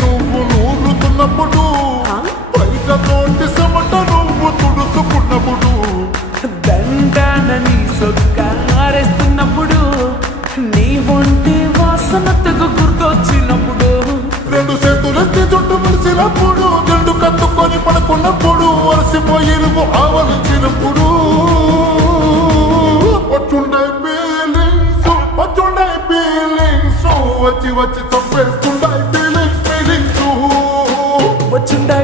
నువ్వు నూరుతున్నప్పుడు బయట నోటి సమట నువ్వు తుడుచుకున్నప్పుడు దండానని సొక్కారేస్తున్నప్పుడు నీ ఒంటి వాసనతకు గుర్తొచ్చినప్పుడు రెండు చేతులెత్తి చుట్టూ ముడిసినప్పుడు జండు కత్తుకొని పడుకున్నప్పుడు అలసిపోయి నువ్వు ఆవలించినప్పుడు వచ్చుండే ఫీలింగ్స్ వచ్చి వచ్చి చంపేస్తుండే ఫీలింగ్స్ వచ్చుండే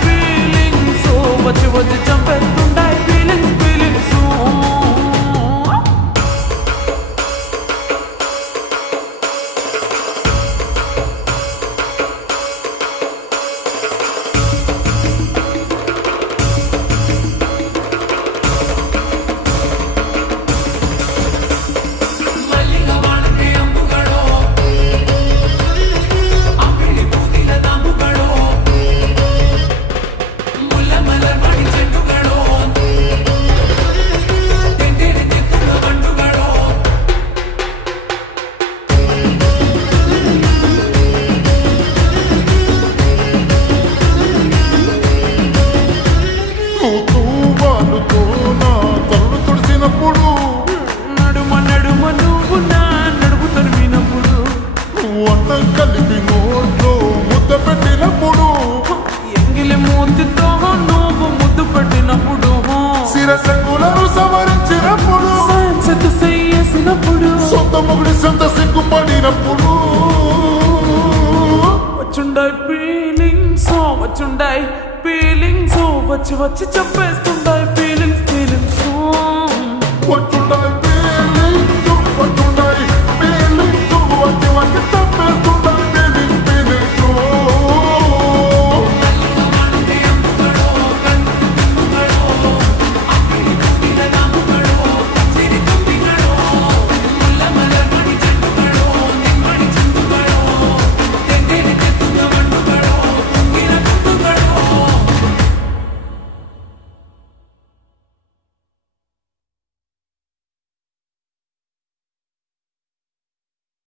ఫీలింగ్స్ వచ్చి వచ్చి చంపేస్తుండే ఫీలింగ్స్ నడుమ నువ్వు నా నడుపు తరిమినప్పుడు అన్నం కలిపి నోట్లో ముద్ద పెట్టినప్పుడు ఎంగిలి మూతితో నువ్వు ముద్దు పెట్టినప్పుడు శిరసంగులను సవరించినప్పుడు సైన్సెత్తు చేసినప్పుడు సొంత మొగుడి సొంత సిగ్గుపడినప్పుడు వచ్చుండే ఫీలింగ్స్ వచ్చి వచ్చి చెప్పేస్తుండే ఫీలింగ్స్ వచ్చుండే